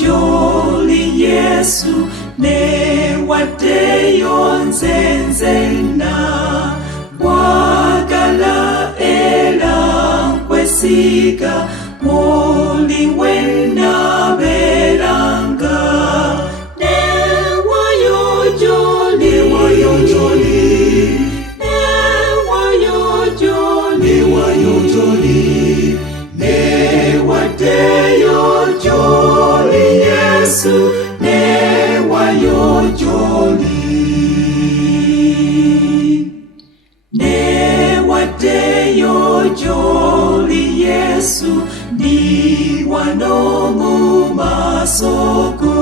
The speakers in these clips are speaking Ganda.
joli Yesu ne wateyo nzenzena wagala ela kwesiga moli wena belanga ne wayo joli ne wateyo joli Yesu ne wayo joli ne wateyo joli Yesu ni wanongu masoko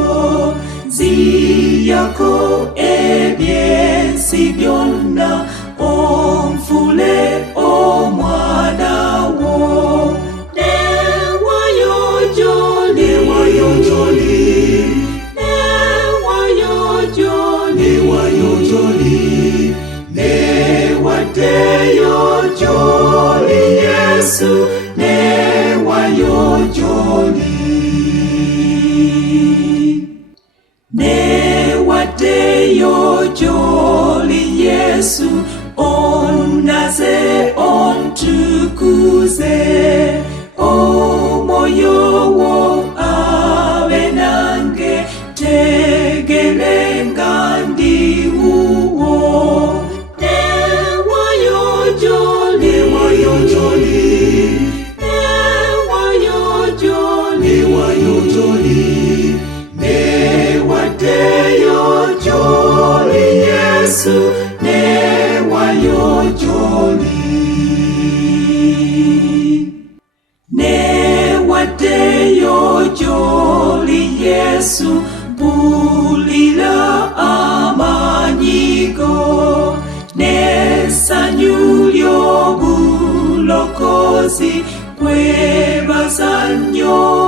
ziyako ebyensi byonna omfule omwana wo ne wayo joli ne wateyo joli Yesu ne wayo joli ne wateyo joli Yesu onaze ontukuze omoyo wo abe nange tegelenga ndi uwo ne wayo joli ne wateyo joli Yesu ne wayo joli ne wateyo joli Yesu bulila amanyigo ne sanyulyo bulokozi kwebaza nnyo